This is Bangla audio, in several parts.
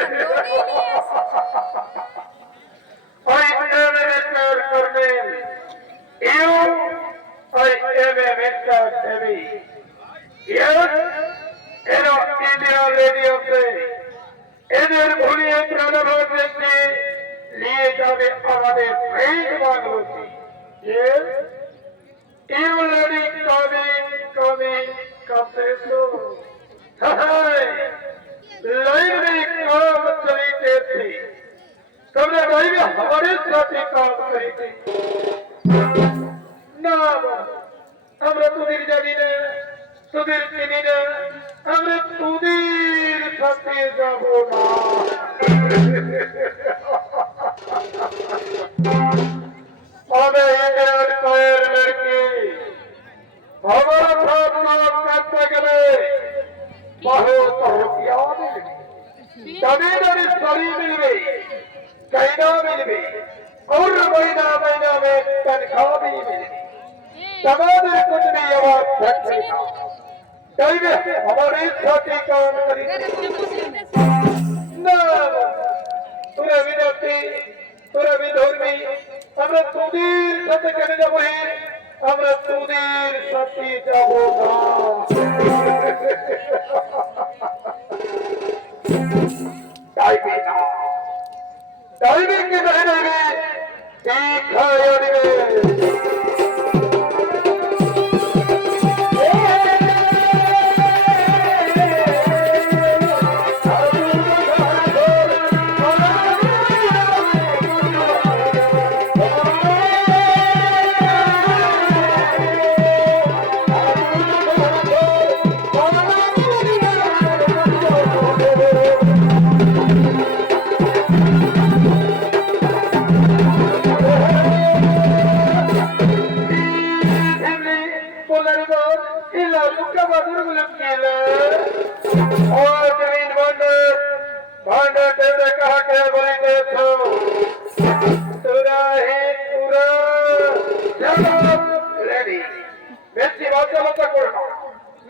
I am a Mr. Colonel. You, I am a Mr. Devi. Yes, India lady of the এদের ভুলিয়ে প্রাণভর দেখতে নিয়ে যাবে আমাদের প্রেম বাংলোতে। Yes, you lady coming, come slow. Hey, line में काम चलते थे, तुमने लाइन में हमारे साथ ही काम करी थी। ना, हमने तुझे जानी ने, तुझे चिनी ने, हमने तुझे साथी जाबो ना। हमें इंडियन फायर लड़की, हमारा साथ काम करते गए, बहुत रुपया मिले, तभी नवी साड़ी मिले, चाइना मिले, और महीना महीना में तनख्वाह भी मिले, तमाम कुछ नहीं आवाज सकते था, कहीं में हमारे साथी काम करी, ना, तुरे विद्यार्थी, तुरे विद्यार्थी, हमने तुदीर साथी करने जाओ ही, हमने तुदीर साथी जाओ ना। टाइमिंग की नहीं रहेगी, तीखा यानी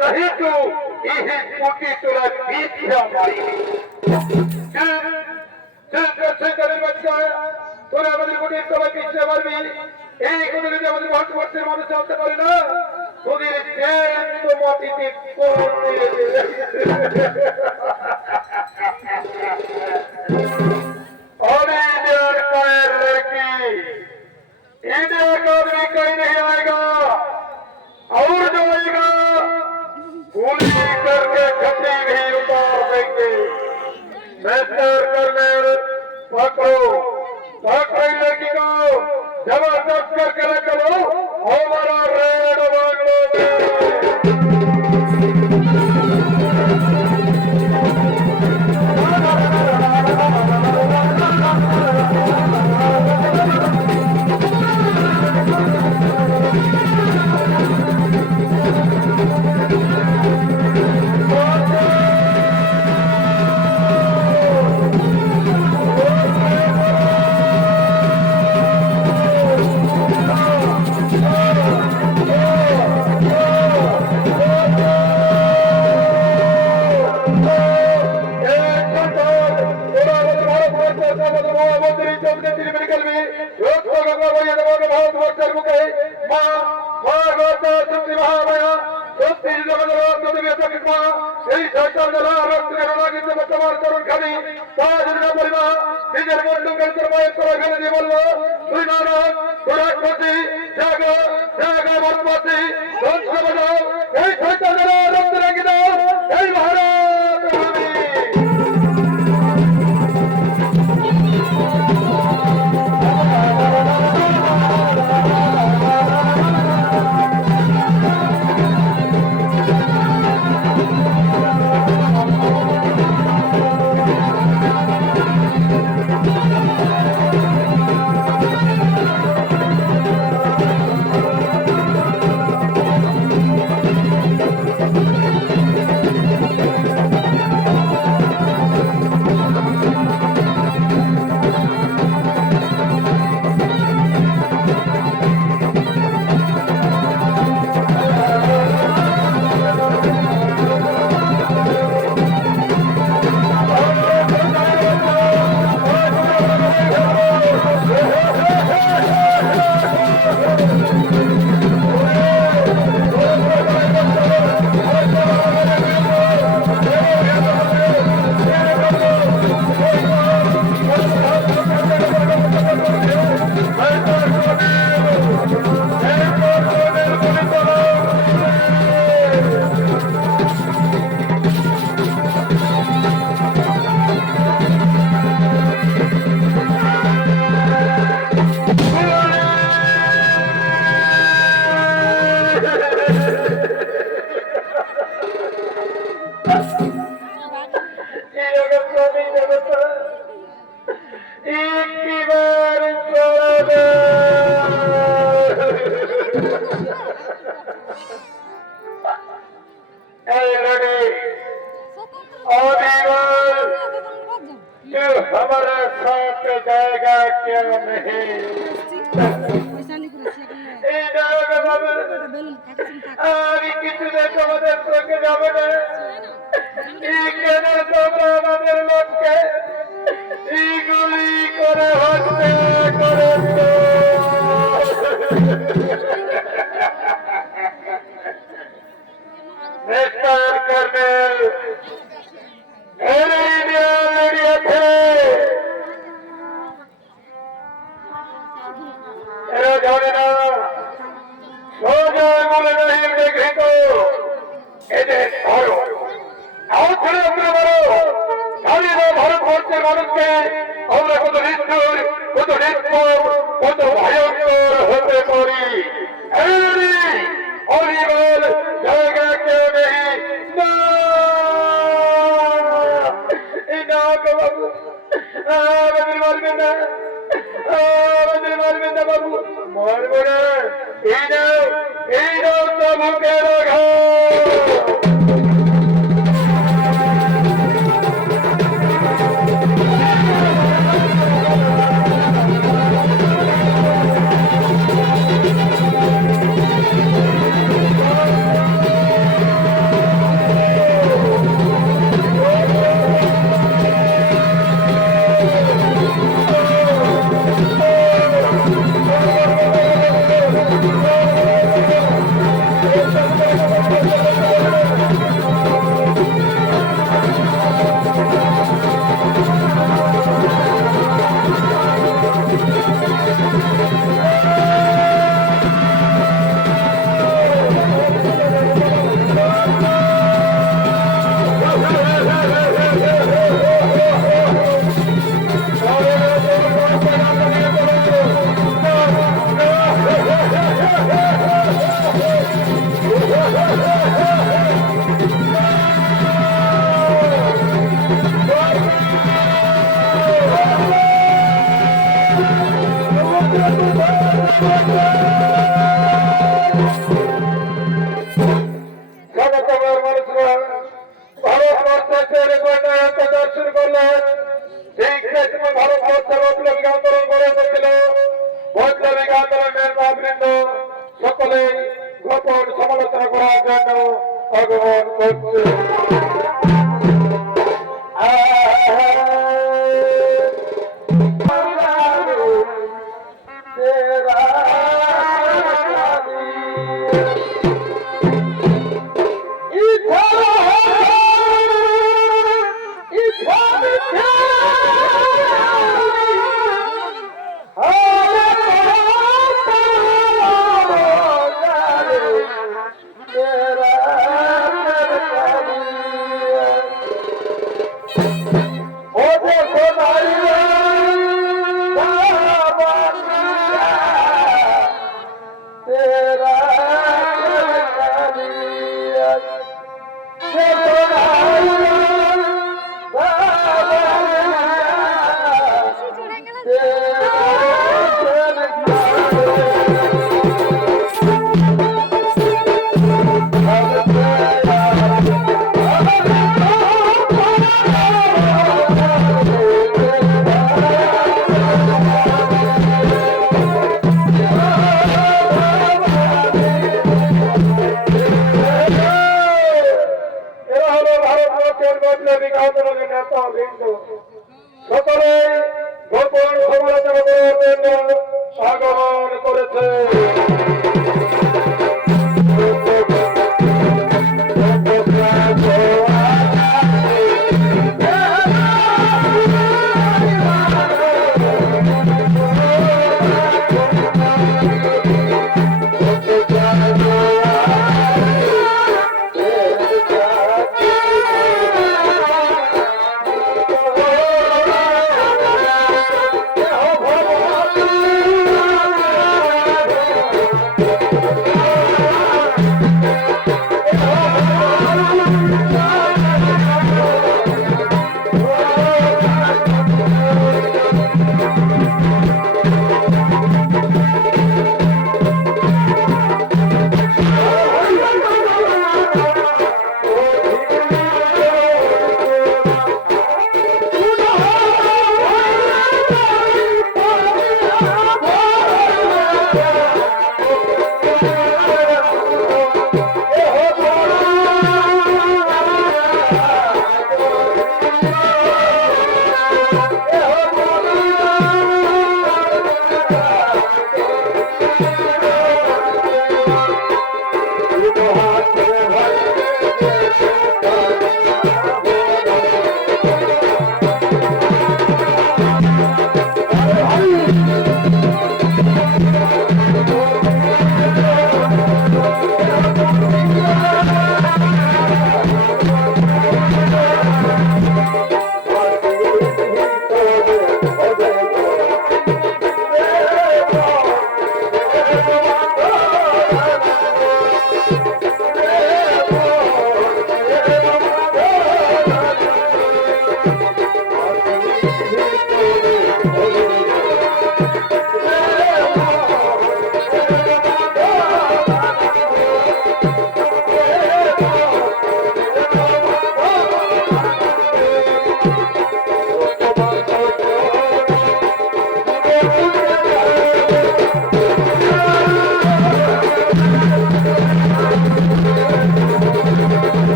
नहीं तो यही पूरी तुरा पीछे मारी चल कैसे करे बच्चा তোরা আমাদের কোটি সবাই পিছিয়ে মারবি এই কোন যদি আমাদের ভারতবর্ষের মানুষ জানতে পারে না তোদের তো মাটিতে পড়তে अरे इंडिया का लड़की इंडिया का भी कहीं नहीं आएगा और जो आएगा गोली करके छतरी भी उतार देंगे मिस्टर कर्नल पकड़ो पकड़ो लड़की को जबरदस्त करके रखो हमारा रेड बांग्लो में कि हमारे साथ जाएगा क्या नहीं আমি কিছু দেখে আমাদের সঙ্গে যাবে না কেন তোমরা আমাদের লোককে গুলি করে হত্যা করেছ মিস্টার কর্নেল এরা জানে না সোজা বলে नहीं দেখি তো এদের ধরো ছেড়ে আমরা বলো জানি না ভারতবর্ষের মানুষকে আমরা কত নিষ্ঠুর কত নিষ্ঠুর কত ভয়ঙ্কর হতে পারি অরিবল জায়গা কেউ নেই না এই না বাবু আমাদের মারবে না আমাদের মারবে না বাবু মারবো না এই নাও মুখে রাখো সকলে গোপন সমালোচনা করার জন্য আগমন করছে সকলে গোপন সমালোচনা করার জন্য আগমন করেছে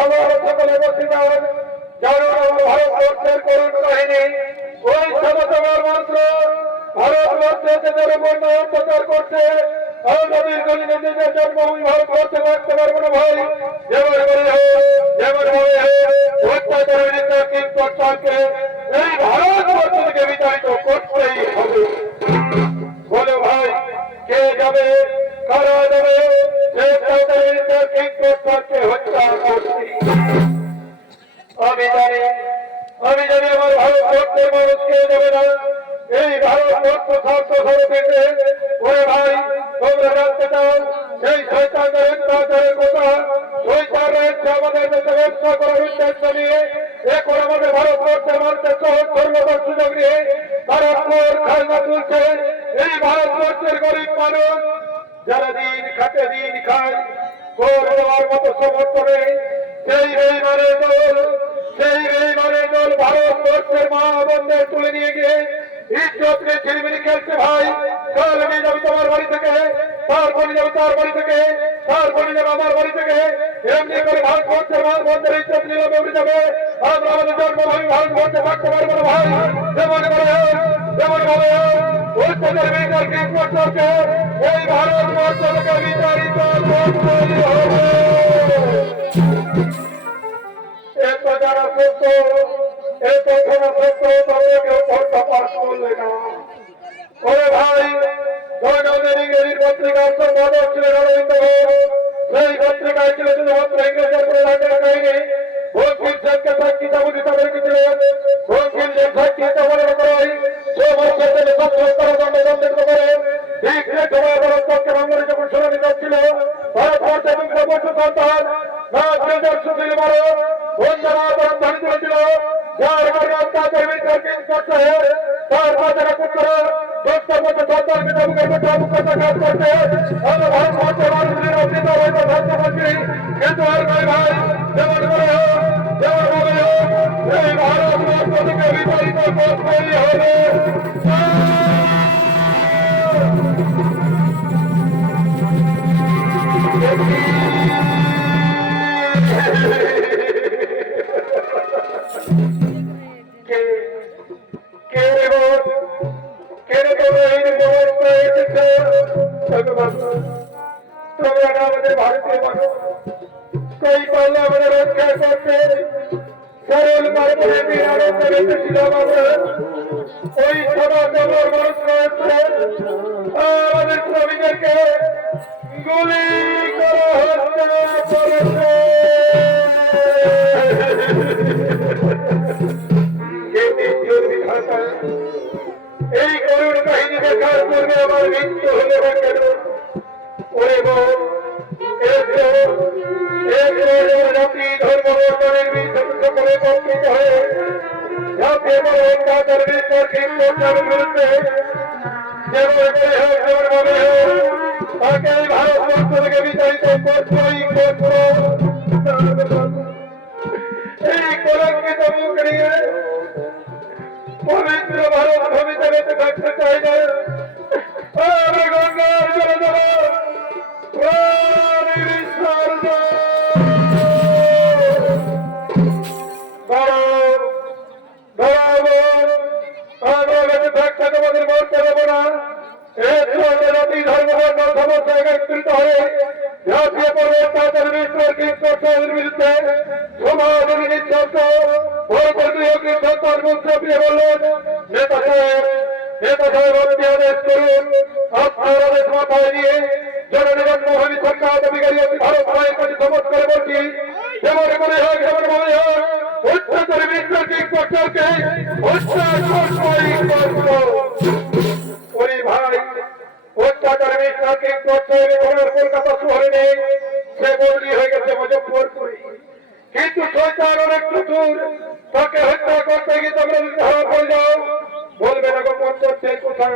আমার সকলে বসিদার জানো ভারতবর্ষের করুণ কাহিনী ওই সমতমার মন্ত্র ভারতবর্ষে যাদের বন্য অত্যাচার করছে নদীর গলি নিজেদের জন্মভূমি ভারতবর্ষে থাকতে পারবো না ভাই যেমন করে যেমন ভাবে অত্যাচারের নেতা কিন্তু সরকারকে এই ভারতবর্ষ থেকে বিতাড়িত করতেই হবে বলো ভাই কে যাবে কারা যাবে আমি জানি আমার ভারতবর্ষের মানুষকে দেবে না এই ভারতবর্ষ স্বার্থ ধরে ওরে ভাই তোমরা জানতে চাও সেই শৈতানদের অত্যাচারের কথা শৈতান রয়েছে আমাদের দেশে ব্যবসা করার উদ্দেশ্য নিয়ে এখন আমাদের ভারতবর্ষের মানুষের সহজ ধর্মতার সুযোগ নিয়ে ভারতবর্ষ খেলনা তুলছে এই ভারতবর্ষের গরিব মানুষ যারা দিন খাটে দিন খায় গোল দেওয়ার মতো সমর্থনে সেই বেইমানের দল ভারতবর্ষের মা বোনদের তুলে নিয়ে গিয়ে ইজ্জত নিয়ে ঝিলমিলি খেলছে ভাই কাল আমি যাবি তোমার বাড়ি থেকে তারপরে যাবি তার বাড়ি থেকে তারপরে যাবো আমার বাড়ি থেকে এমনি করে ভারতবর্ষের মা বোনদের ইজ্জত নিলামে উঠে যাবে আমরা আমাদের জন্মভূমি ভারতবর্ষে থাকতে পারবো না ভাই যেমন ভাবে অত্যাচার বিচার কৃষ্ণকে এই ভারতবর্ষ থেকে বিচারিত করতেই হবে এত যারা সত্য এত যারা সত্য তবে কেউ ভোটটা পাস করলে না ওরে ভাই দৈনন্দিন ইংরেজির পত্রিকার সম্পাদক ছিলেন অরবিন্দ ঘোষ সেই পত্রিকায় ছিল শুধুমাত্র ইংরেজের প্রধানের কাহিনী বঙ্কিম সেনকে সাক্ষী সাবুদিতা রেখেছিলেন বঙ্কিম সেন সাক্ষী মনে করাই 6 বছর থেকে 70 দণ্ডে দণ্ডিত করে ঠিক যে সময় ভারতবর্ষে বাংলাদেশ যখন শুনানি যাচ্ছিল ভারতবর্ষ এবং সর্বোচ্চ সন্তান সুশীল ভারত বন্দনা ধরে তুলেছিল যার কারণে অত্যাচার বিচার করছে তার বাজারে পুত্র 70 বছর সন্তান পিতামুখের মধ্যে অবকাশ কাজ করছে আমরা ভারতবর্ষের মানুষের অতীত হয়তো থাকতে পারছি কিন্তু আর নয় ভাই যেমন করে যেমন ভাবে এই ভারতবর্ষ থেকে বিতাড়িত করতেই হবে আমাদের ভারতীয় মানুষ কই পারলে আমাদের রক্ষা করতে সরল মার্গে ছিলাম আমরা ওই সবার জবর মানুষ রয়েছে আমাদের শ্রমিকদেরকে গুলি করা হত্যা করেছে এই করুণ কাহিনী দেখার পূর্বে আমার মৃত্যু হলে না কেন ওরে জাতি ধর্ম বর্ণনের সকলে কর্তৃত হয়ে জাতীয় অত্যাচার বিচার হিন্দুদের বিরুদ্ধে যেমন করে হোক যেমন ভাবে হোক তাকে এই ভারতবর্ষ থেকে বিতাড়িত করছই করছ এই কলঙ্কিত মুখ নিয়ে পবিত্র ভারত ভূমিতে বেঁচে থাকতে চাই না আমি গঙ্গার জলে যাব প্রাণী বিসর্জন আমরা বেঁচে থাকতে তোমাদের মরতে দেবো না জাতি ধর্মবর্ণ সমস্যা একত্রিত হয়ে জাতীয় পর্বতাদের বিশ্বর বিরুদ্ধে সমাজ নিঃশব্দ ভরপূর্ণীয় কৃষ্ণতার মুখ্যপ্রিয় বললেন নেতা সাহেব আপনি আদেশ করুন আপনার আদেশ মাথায় নিয়ে জননী জন্মভূমি সরকার অধিকারী ভারত মায়ের কাছে সমর্থ করে বলছি যেমন করে হোক যেমন ভাবে হোক অত্যাচার বিশ্বর কৃষ্ণকে ওরে ভাই অত্যাচার বিশ্বর কৃষ্ণ কলকাতা শহরে নেই সে বদলি হয়ে গেছে মুজফ্ফরপুরে কিন্তু শয়তান অনেক চতুর তাকে হত্যা করতে গিয়ে তোমরা যদি ধরা পড়ে যাও বলবে না গো পঞ্চায়েতের কথা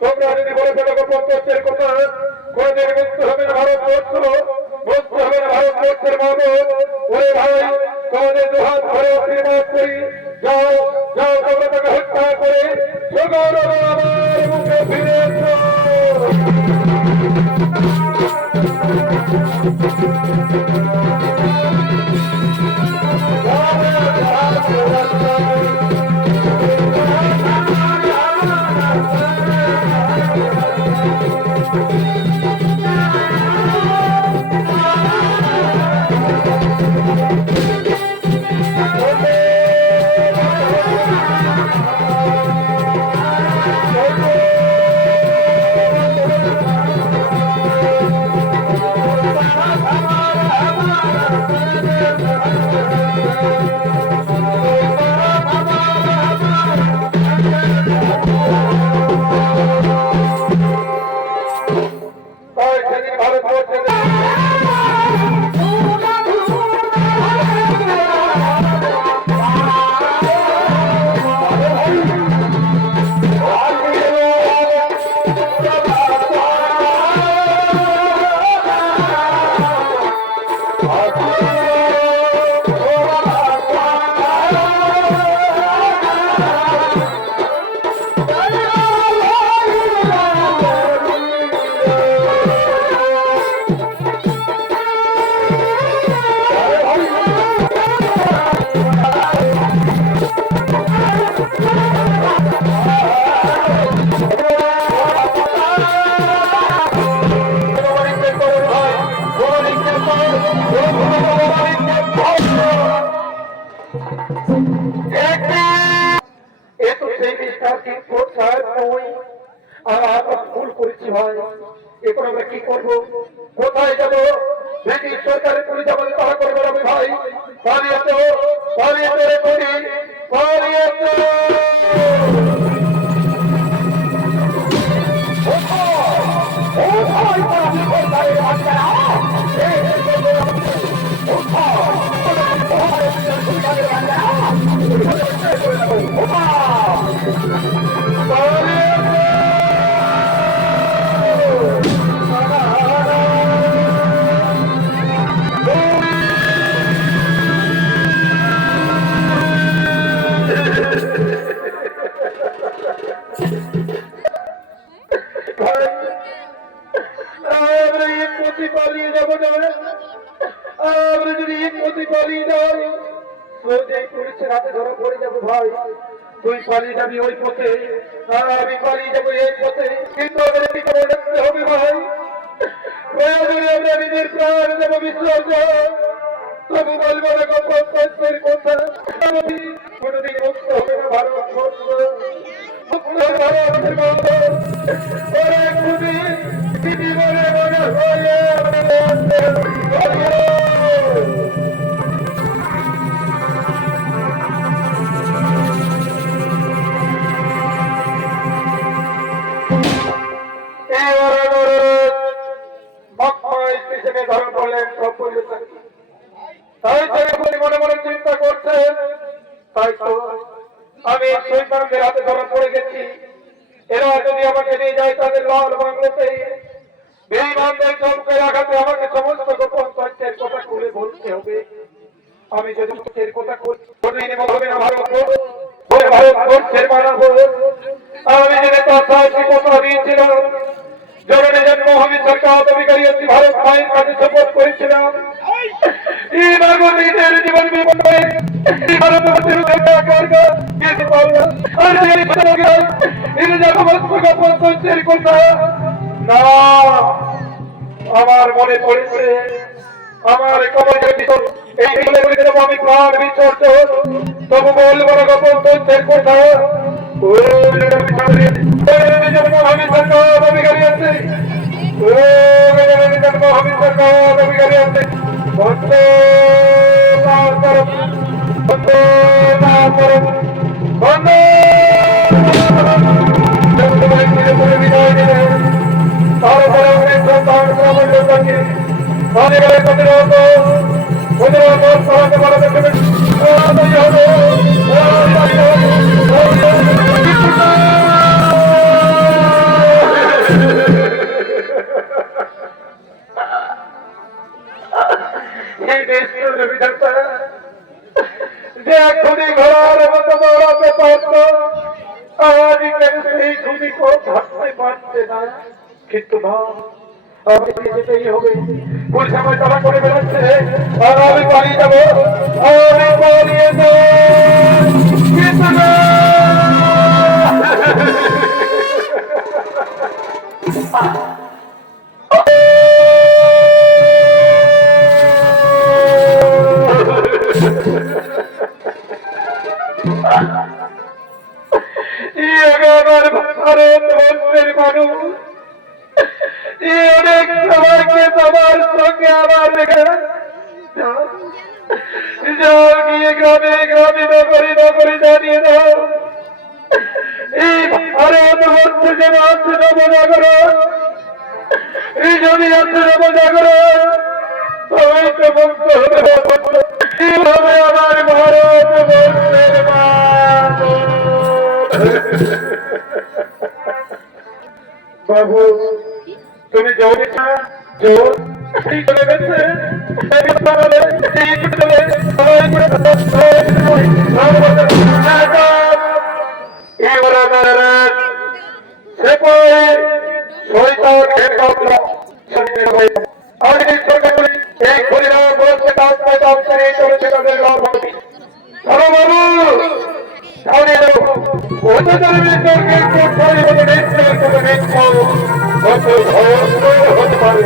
তোমরা যদি বলে ফেলো গো পঞ্চায়েতের কথা কোনদিন মুক্ত হবে না ভারতবর্ষ মুক্ত হবে না ভারতবর্ষের মানব ওরে ভাই তোমাদের দুহাত ধরে আশীর্বাদ করি যাও যাও তোমরা তাকে হত্যা করে সগৌরবে আমার মুখে ফিরে এসো ভুল করেছি ভাই, এখন আমরা কি করবো, কোথায় যাবো? ব্রিটিশ সরকারের পুলিশ আমাদের তাড়া করে বেড়াবে ভাই। পালিয়েছে পালিয়েছে রে করি পালিয়েছে। পালিয়ে যাবো না, আমরা যদি এক পথে পালিয়ে যাই সোজাই পুলিশের হাতে ধরা পড়ে যাবো ভাই। তুই পালিয়ে যাবি ওই পথে, আর আমি পালিয়ে যাবো এই পথে, কিন্তু আমাদের দিকে রাখতে হবে ভাই। প্রয়োজনে আমরা নিজের প্রাণ দেবো বিসর্জন, তবু বলবো না গল্পের কথা। কোনোদিন মুক্ত হবে না ভারতবর্ষ, মুক্ত হবে আমাদের গল্প। অনেক খুবই জীবনে মনে হয়ে ধরা পড়লেন সব পরিবেশ। তাই মনে মনে চিন্তা করছেন, তাই তো আমি শৈতানদের হাতে ধরা পড়ে গেছি। এরা যদি আমাকে নিয়ে যায় তাদের লাল বাংলাতে, বেঈমানদের চমকে রাখাতে আমাকে সমস্ত গোপন তথ্যের কথা খুলে বলতে হবে। আমি যদি তথ্যের কথা হবে না ভারতবর্ষের মানাবো। আমি যে কথা দিয়েছিলাম, জননী জন্মভূমি সরকার অধিকারী একটি ভারত মায়ের কাছে শপথ করেছিলাম, এই নাগরিকদের জীবন বিপদে ভারতবর্ষের কথা না। আমার মনে পড়েছে আমার কবরের ভিতর এই আমি প্রাণ বিসর্জন, তবু বলবো না গোপন তথ্যের কথা। জন্মভূমি সরকার অধিকারী আছে, জন্মভূমি সরকার অধিকারী আছে। বন্দে মাতরম, বন্দে মাতরম, বন্দে বিদায় দিলেন। তারপরে 1958 থেকে অনেকের প্রতিরোধ সরাতে পারা যাবে। যে খুনি ঘোড়ার মতো দৌড়াতে পারত, আজ সেই খুনি কেউ থাকতে পারছে না। কিন্তু না, আমাকে যেতেই হবে। পুলিশ আমায় তাড়া করে বেড়াচ্ছে আর আমি পালিয়ে যাবো, আমি পালিয়ে যাবো কিন্তু না। আমার ভারতবর্ষের মানুষ অনেক সবাইকে সবার সঙ্গে আমার যাও গিয়ে গ্রামে গ্রামে নগরী নগরী জানিয়ে দাও এই ভারতবর্ষে যেন আছে নবজাগরণ, এই যদি আছে নবজাগরণ সবাইকে মুক্ত হতে হবে আমার ভারতবর্ষের বাবু। তুমি জোরে জোর চলে গেছে হতে পারে।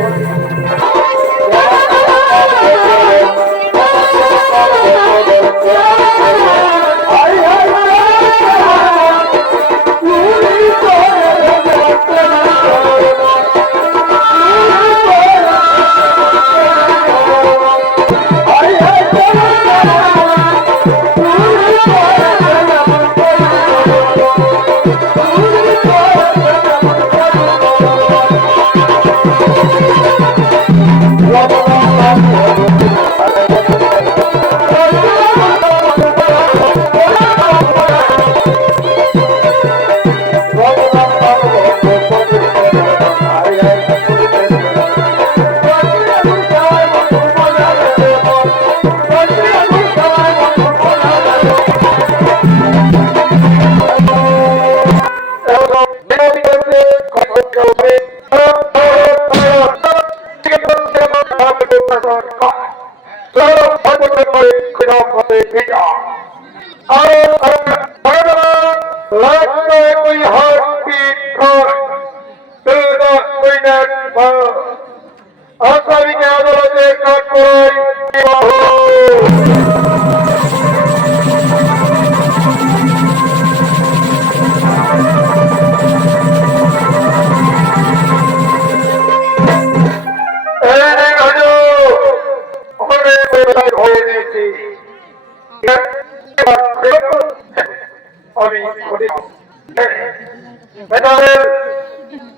আসামিকে আদালতে কাজ করাই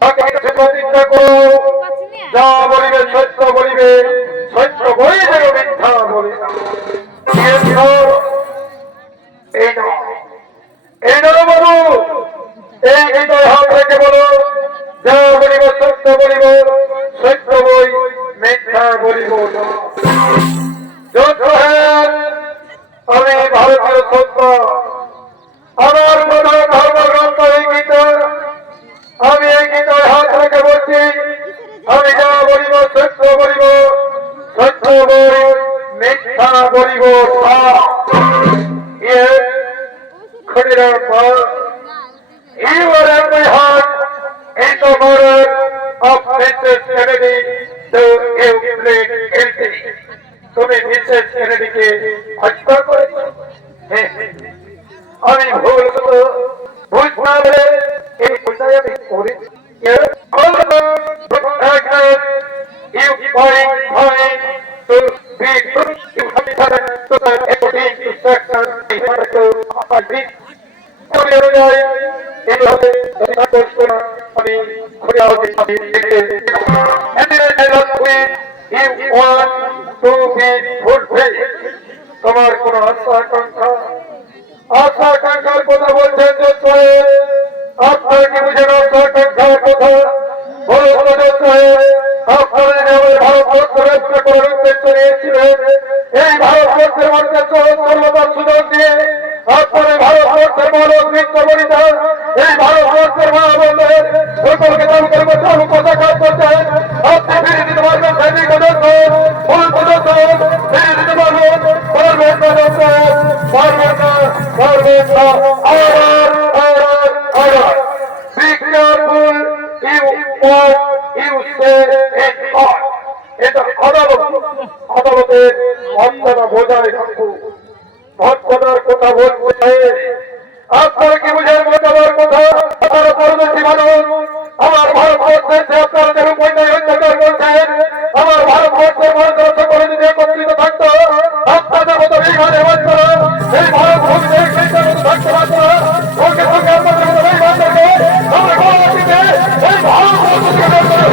আমি প্রতিজ্ঞা করো, যা বলিবে সত্য বলিবে, সত্য বলিবে মিথ্যা বলিবে না। এই নয় বলো, এই হৃদয় হাত রেখে বলো, যা বলিব সত্য বলিব, সত্য বই মিথ্যা বলিব না। আমি ভারতীয় সত্য, আমার প্রধান ধর্মগ্রন্থ এই গীতা, আমি এই গীতায় হাত রেখে বলছি, আমি যা বলিব সত্য বলিব, সত্য বই মিথ্যা বলিব না। You were at my heart in the murder of Mrs. Kennedy to give great guilty. তুমি মিসেস কেনেডিকে হত্যা করেছ। আমি ভুল বুঝতে পারে এই ভুলটাই আমি করি। You find time to be good, you have to the equity to sector the article of agree. আমি এইভাবে আমি ঘুরে আসি, আমি তোমার কোন আশা আকাঙ্ক্ষার কথা বলছেন, আপনার কি বুঝেন আশা আকাঙ্ক্ষার কথা ভারতবর্ষের করার উদ্দেশ্য নিয়েছিলেন। এই ভারতবর্ষের মানুষের সর্বদা সুযোগ দিয়ে আপনার ভারতবর্ষের মানব নৃত্য বলিদান, এই ভারতবর্ষের মা বললেন সকলকে কথা করতে Be careful what you say in court. এটা আদালতের মর্যাদা বজায় রাখুন। মর্যাদার কথা বলতে আপনার কি বুঝেন মর্যাদার কথা? আপনারা পরবর্তী মানুষ আমার ভারতবর্ষের যে আপনারা যেরকম অত্যাচার করছেন, আমার ভারতবর্ষের মানুষেরা সকলে যদি একত্রিত থাকতো, আপনাদের মতো এইখানে বাচ্চারা এই ভারত ভূমিতে সেইটার মতো থাকতে পারতো না। সঙ্গে সঙ্গে আপনাদের মতো এই বাচ্চাকে আমরা পরবর্তীতে এই ভারতবর্ষ থেকে বের করে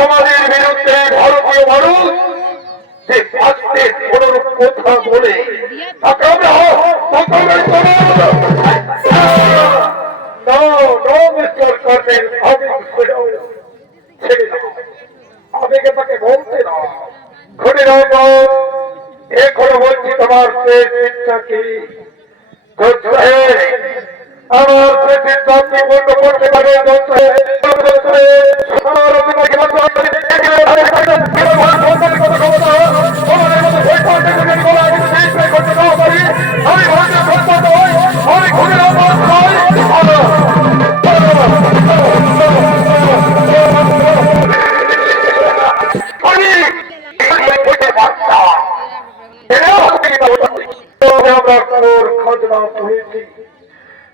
আমাদের বিরুদ্ধে ভারতীয় মানুষ যে বাঁচতে কোনরূপ কথা বলে তাকে আমরা আবেগে তাকে বলতে না ঘটে এখনো বলছি তোমার শেষ ইচ্ছা কি? আমার শেষ ইচ্ছা আপনি পূর্ণ করতে পারেন।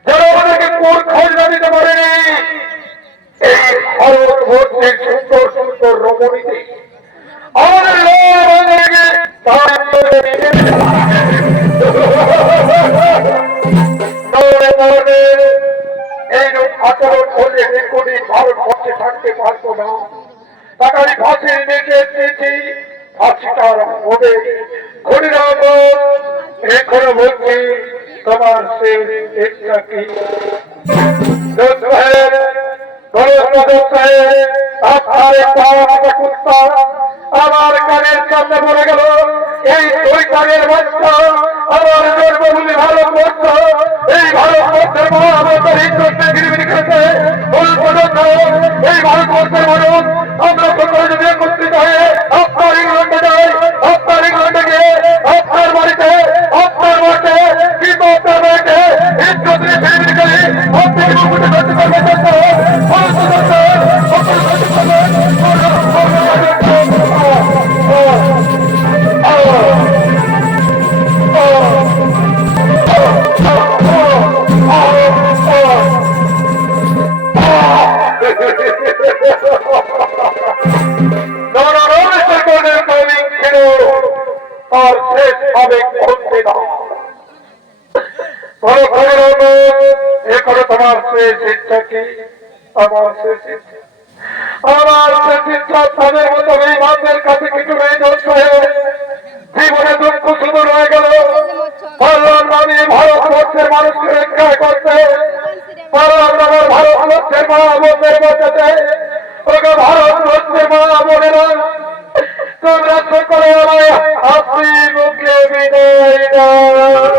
যারা আমাদেরকে কোন খোঁজ না দিতে পারেনি এই ভারতবর্ষের সুন্দর সুন্দর রমণীতে আমাদের এইরূপ আচরণ করলে দীর্ঘদিন ভারতবর্ষে থাকতে পারবো না। তাকে আমি ফাঁসির নিচে দিয়েছি, ফাঁসিটা হবে। ঘুরিরাম এখনো বলছি তোমার শেষ ইচ্ছা কি? আমার কানের সামনে পড়ে গেল এই দুই কানের বাচ্চা আমার জন্মভূমি ভারতবর্ষ। এই ভারতবর্ষের মা আমাদের ইজ্জতকে গিরিবিরি করেছে। এই ভারতবর্ষের মানুষ আমরা সকলে যদি একত্রিত হয়ে আপনার ইংল্যান্ডে যাই, আপনার ইংল্যান্ডে গিয়ে আপনার বাড়িতে আপনার মাঠে কিন্তু আপনার বাড়িতে ইজ্জতকে গিরিবিরি করে আপনি মুকুটে ধরতে পারবেন। আর শেষ হবে করতে না। এখানে তোমার শেষ ইচ্ছা কি? আমার শেষ ইচ্ছা তাদের মতো এই মানুষের কাছে কিছু নেই। জীবনে দুঃখ শুধু রয়ে গেল। পারলাম আমি ভারতবর্ষের মানুষকে রক্ষা করতে, পারলাম আমার ভারতবর্ষের মা বোনদের বাঁচাতে। ওকে ভারতবর্ষের মা বোনেরা তোমরা সকলে আমায় হাসি মুখে বিদায় দাও।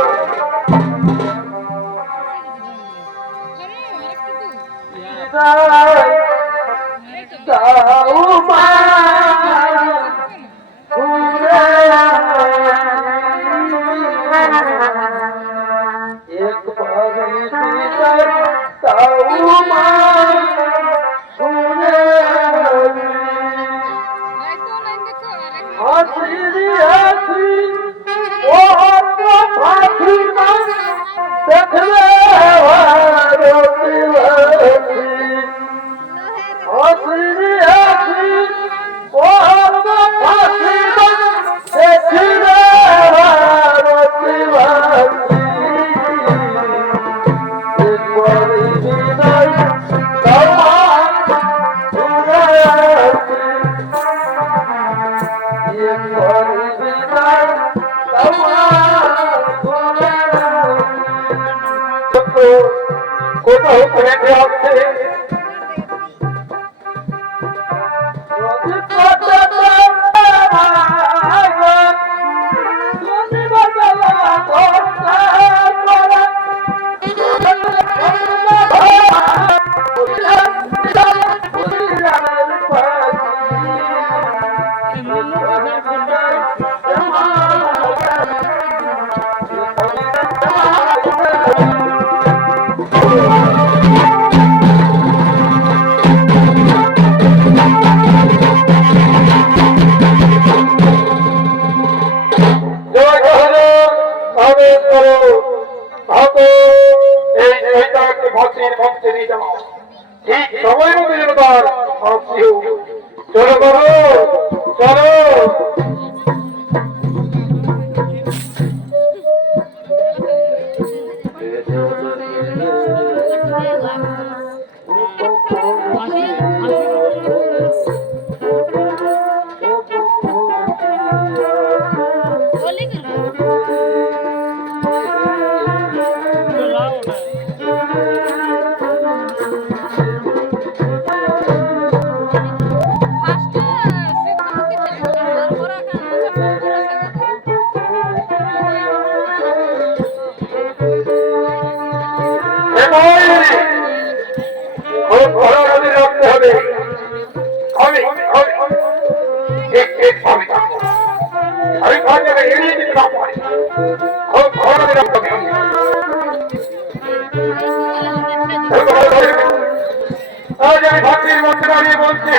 কোথাও রেখে আসছে খুব ভালো নদী রাখতে হবে। আমি এড়িয়ে যেতে না পারি। খুব ভালো নদী রাখতে হবে। আজ আমি ভাগ্যের মধ্যে দাঁড়িয়ে বলছি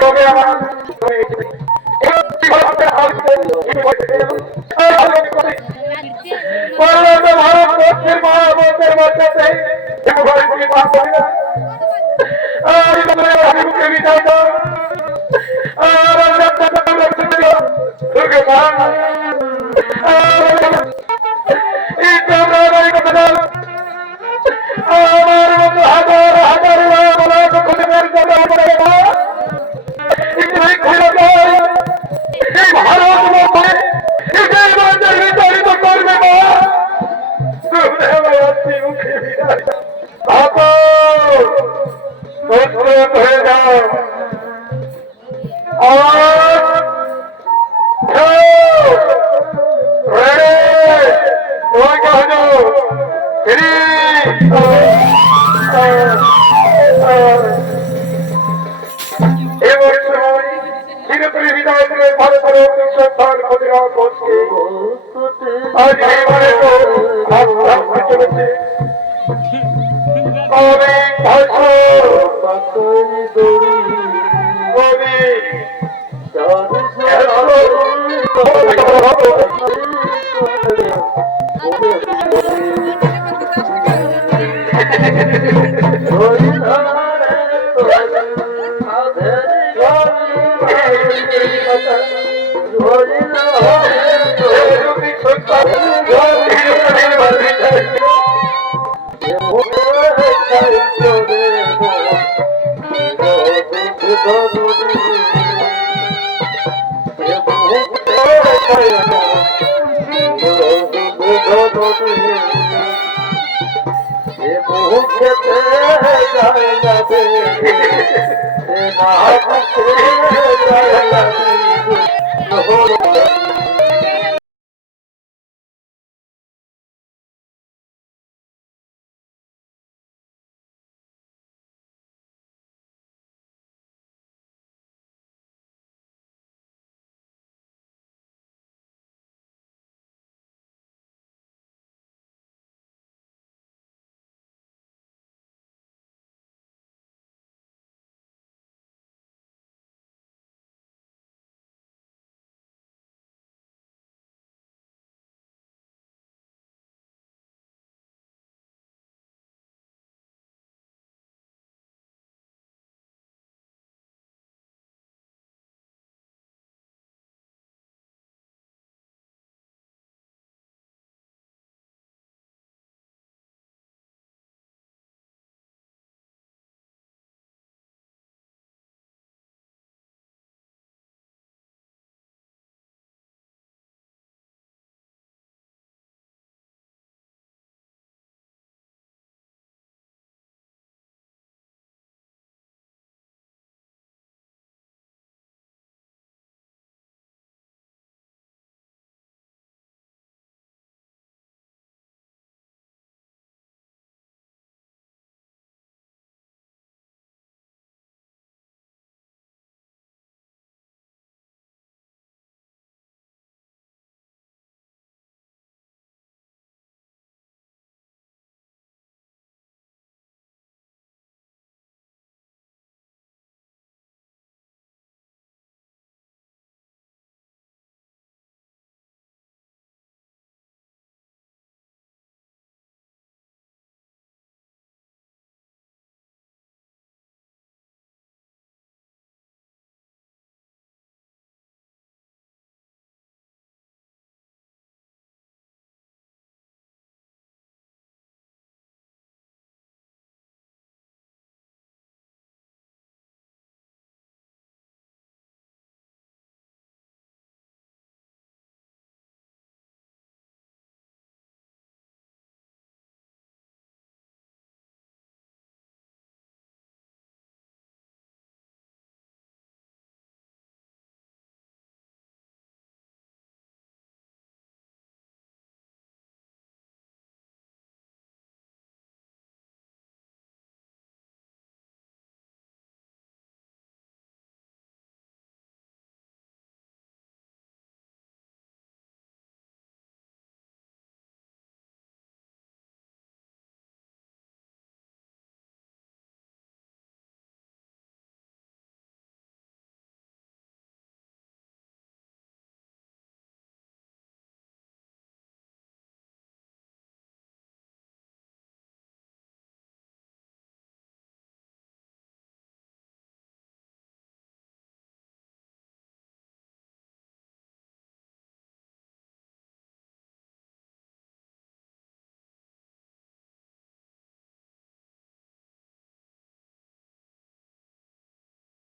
তবে আমার ভারতবর্ষের মহাবতের মধ্যে মুখে বিদায় দাও আমার মতো হাজার হাজার খুনের জন্য বিতাড়িত করবে না মুখে বিদায় হয়ে যাও